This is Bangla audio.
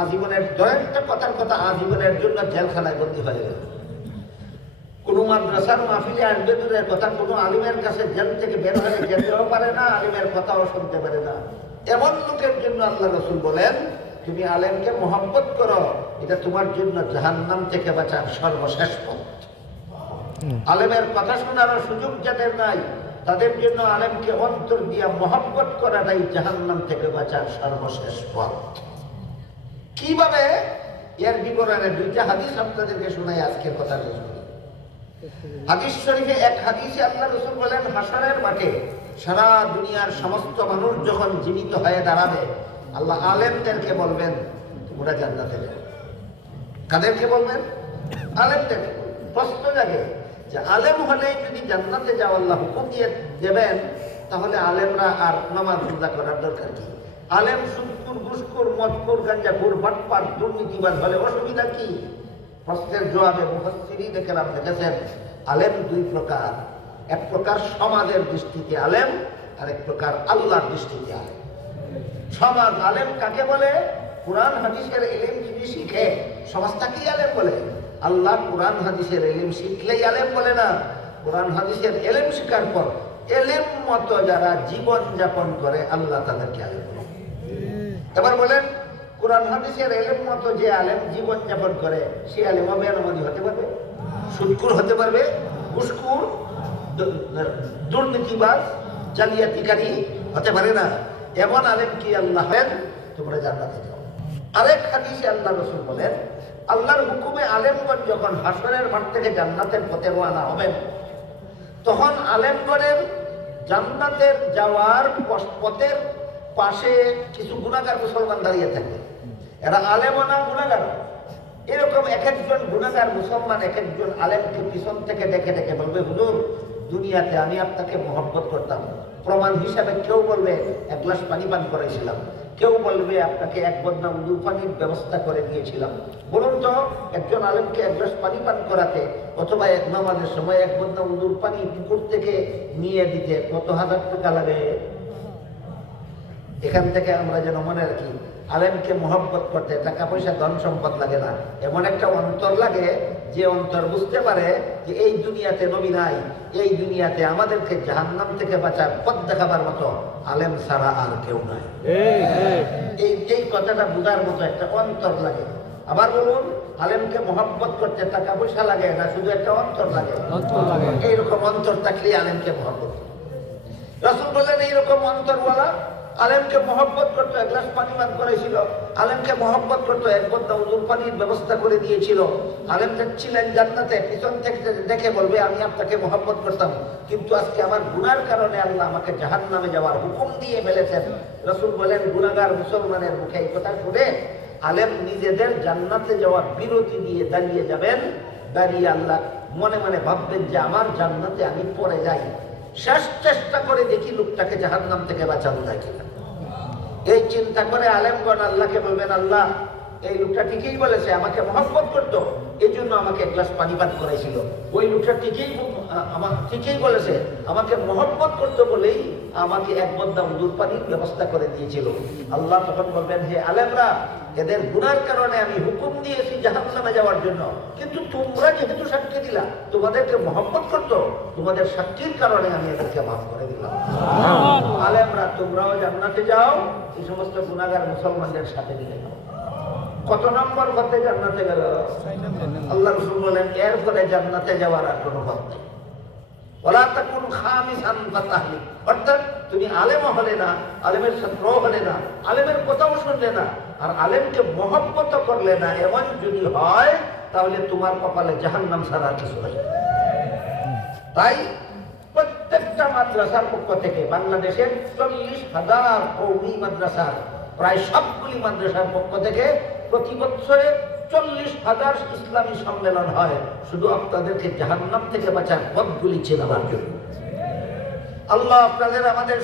আজীবনের দয়াএকটা কথার কথা, আজীবনের জন্য জেলখানায় বন্দী হয়ে গেল। কোনো মাদ্রাসার মাহফিলে আসবে কথা, কোনো আলিমের কাছে জেল থেকে বের হয়ে যেতেও পারে না, আলিমের কথাও শুনতে পারে না। এমন লোকের জন্য আল্লাহ রসুল বলেন, তুমি আলেমকে মোহাম্মত করো, এটা তোমার জন্য জাহান্নাম থেকে বাঁচার সর্বশেষ পথ। আলেমের কথা শোনার সুযোগ যাদের নাই, তাদের জন্য আলেমকে অন্তর দিয়া মহব্বত করাটাই জাহান্নাম থেকে বাঁচার সর্বশেষ পথ। কীভাবে এর বিবরণে দুইটা হাদিস আপনাদেরকে শোনাই আজকের কথা শুনি হাদিস শরীফে এক হাদিসে আল্লাহ রসুল বলেন, হাসরের মাঠে সারা দুনিয়ার সমস্ত মানুষ যখন জীবিত হয়ে দাঁড়াবে, আল্লাহ আলেমদেরকে বলবেন তোমরা জান্নাতে যাও কাদেরকে বলবেন? আলেমদেরকে। প্রশ্ন জাগে যে আলেম হলে যদি জান্নাতে যাও, আল্লাহ হুকুম দিয়ে দেবেন, তাহলে আলেমরা আর নামাজ রোজা করার দরকার কি? আলেম সুদকুর ঘুসকুর মদকুর গাঞ্জাকুর বাটপার দুর্নীতিবাদ হলে অসুবিধা কি? প্রশ্নের জবাবে মুফাসসিরিন কেরাম দেখেছেন আলেম দুই প্রকার। এক প্রকার সমাজের দৃষ্টিতে আলেম আর এক প্রকার আল্লাহর দৃষ্টিতে আলেম। সমাজ আলেম কাকে বলে? কোরআন, হাদিসের এলিম যদি শিখে, সমাজটাকেই আলেম বলে। আল্লাহ কোরআন, হাদিসের এলিম শিখলেই আলেম বলে না। কোরআন, হাদিসের এলেম শিখার পর এলেম মতো যারা জীবন যাপন করে, আল্লাহ তাদেরকে আলেম বলে। এবার বলেন, কোরআন হাদিসের এলেম মতো যে আলেম জীবন যাপন করে, সে আলেম হবে আলমাদি হতে পারবে সুদকুর হতে পারবে, উস্কুর দুর্নীতিবাজ, জালিয়াতিকারী হতে পারে না। এমন আলেম কি আল্লাহ হেন তোমরা জান্নাতে যাও। আরেক হাদিসে আল্লাহ রসুল বলেন, আল্লাহর হুকুমে আলেমগণ যখন হাসরের মাঠ থেকে জান্নাতের পথে রওনা হবেন, তখন আলেমগণের জান্নাতের যাওয়ার পথের পাশে কিছু গুণাগার মুসলমান দাঁড়িয়ে থাকে। এরা আলেমও না গুণাগার এরকম এক একজন গুণাগার মুসলমান এক একজন আলেমকে পিছন থেকে ডেকে ডেকে বলবে, হুজুর, দুনিয়াতে আমি আপনাকে মহব্বত করতাম। প্রমাণ হিসাবে কেউ বলবে, এক গ্লাস পানি পান করেছিলাম। কেউ বলবে, আপনাকে এক বদনা উদুর পানির ব্যবস্থা করে দিয়েছিলাম। বলুন তো, একজন আলেমকে এক গ্লাস পানি পান করাতে, অথবা এক নামাজের সময় এক বদনা উদুর পানি পুকুর থেকে নিয়ে দিতে কত হাজার টাকা লাগে? এখান থেকে আমরা যেন মনে রাখি আলেমকে মহব্বত করতে টাকা পয়সা ধন সম্পদ লাগে না। এমন একটা অন্তর লাগে যে অন্তর বুঝতে পারে যে এই দুনিয়াতে নবী নাই এই দুনিয়াতে আমাদেরকে জাহান্নাম থেকে বাঁচার পথ দেখাবার মতো আলেম ছাড়া আর কেউ নাই। এই এই। কথাটা বোঝার মতো একটা অন্তর লাগে। আবার বলুন আলেমকে মহব্বত করতে টাকা পয়সা লাগে না শুধু একটা অন্তর লাগে? এইরকম অন্তর থাকলে আলেমকে মহব্বত। রসুল বললেন এইরকম অন্তরওয়ালা আলেমকে মহব্বত করতো এক গ্লাস পানি পান করেছিল। আলেমকে মহব্বত করতো এক বদ্দা উজুর পানির ব্যবস্থা করে দিয়েছিল। আলেম ছিলেন জান্নাতে, পিছন থেকে দেখে বলবে, আমি আপনাকে মহব্বত করতাম, কিন্তু আজকে আমার গুনার কারণে আল্লাহ আমাকে জাহান নামে যাওয়ার হুকুম দিয়ে ফেলেছেন। রসুল বলেন গুনাগার মুসলমানের মুখে এই কথা শুনে আলেম নিজেদের জান্নাতে যাওয়ার বিরতি দিয়ে দাঁড়িয়ে যাবেন, দাঁড়িয়ে আল্লাহ মনে মনে ভাববেন যে আমার জান্নাতে আমি পরে যাই। শেষ চেষ্টা করে দেখি লোকটাকে জাহান্নাম থেকে বাঁচানো যায় কিনা। এই চিন্তা করে আলেমগণ আল্লাহকে বলবেন, আল্লাহ এই লোকটা ঠিকই বলেছে আমাকে মহব্বত করতো এই জন্য আমাকে এক গ্লাস পানি পান করাইছিল। ওই লোকটা ঠিকই আমার ঠিকই বলেছে আমাকে মহব্বত করতো বলেই আমাকে এক বদ্দা উদুর পানির ব্যবস্থা করে দিয়েছিল। আল্লাহ তখন বলবেন হে আলেমরা এদের গুনার কারণে আমি হুকুম দিয়েছি জাহান নামে যাওয়ার জন্য। কিন্তু তোমরা যেহেতু সাক্ষী দিলা তোমাদেরকে মহব্বত করতো তোমাদের সাক্ষীর কারণে আমি এদেরকে মাফ করে দিলাম। আলেমরা তোমরাও জান্নাতে যাও এই সমস্ত গুণাগার মুসলমানদের সাথে নিয়ে যাও। কত নম্বর পথে জান্নাতে গেল? আল্লাহ রসুল বলেন এর ফলে জান্নাতে যাওয়ার আর কোনো পথ নেই। ওলা তাকুন খামিসান ফাতাহলি অর্থাৎ তুমি আলেম হলে না, আলেমের ছাত্র হলে না, আলেমের কথাও শুনলে না, আর আলেমকে মহব্বত করলে না, এমন যদি হয়, তাহলে তোমার কপালে জাহান্নাম আর কিছু হয় তাই প্রত্যেকটা মাদ্রাসার পক্ষ থেকে বাংলাদেশের চল্লিশ হাজার কৌমি মাদ্রাসার, প্রায় সবগুলি মাদ্রাসার পক্ষ থেকে প্রতি বছরে চল্লিশ হাজার ইসলামী সম্মেলন হয়। শুধু আপনাদেরকে জাহান্নাম থেকে বাঁচার পথগুলি চেনাবার জন্য। আল্লাহ আপনাদের আমাদের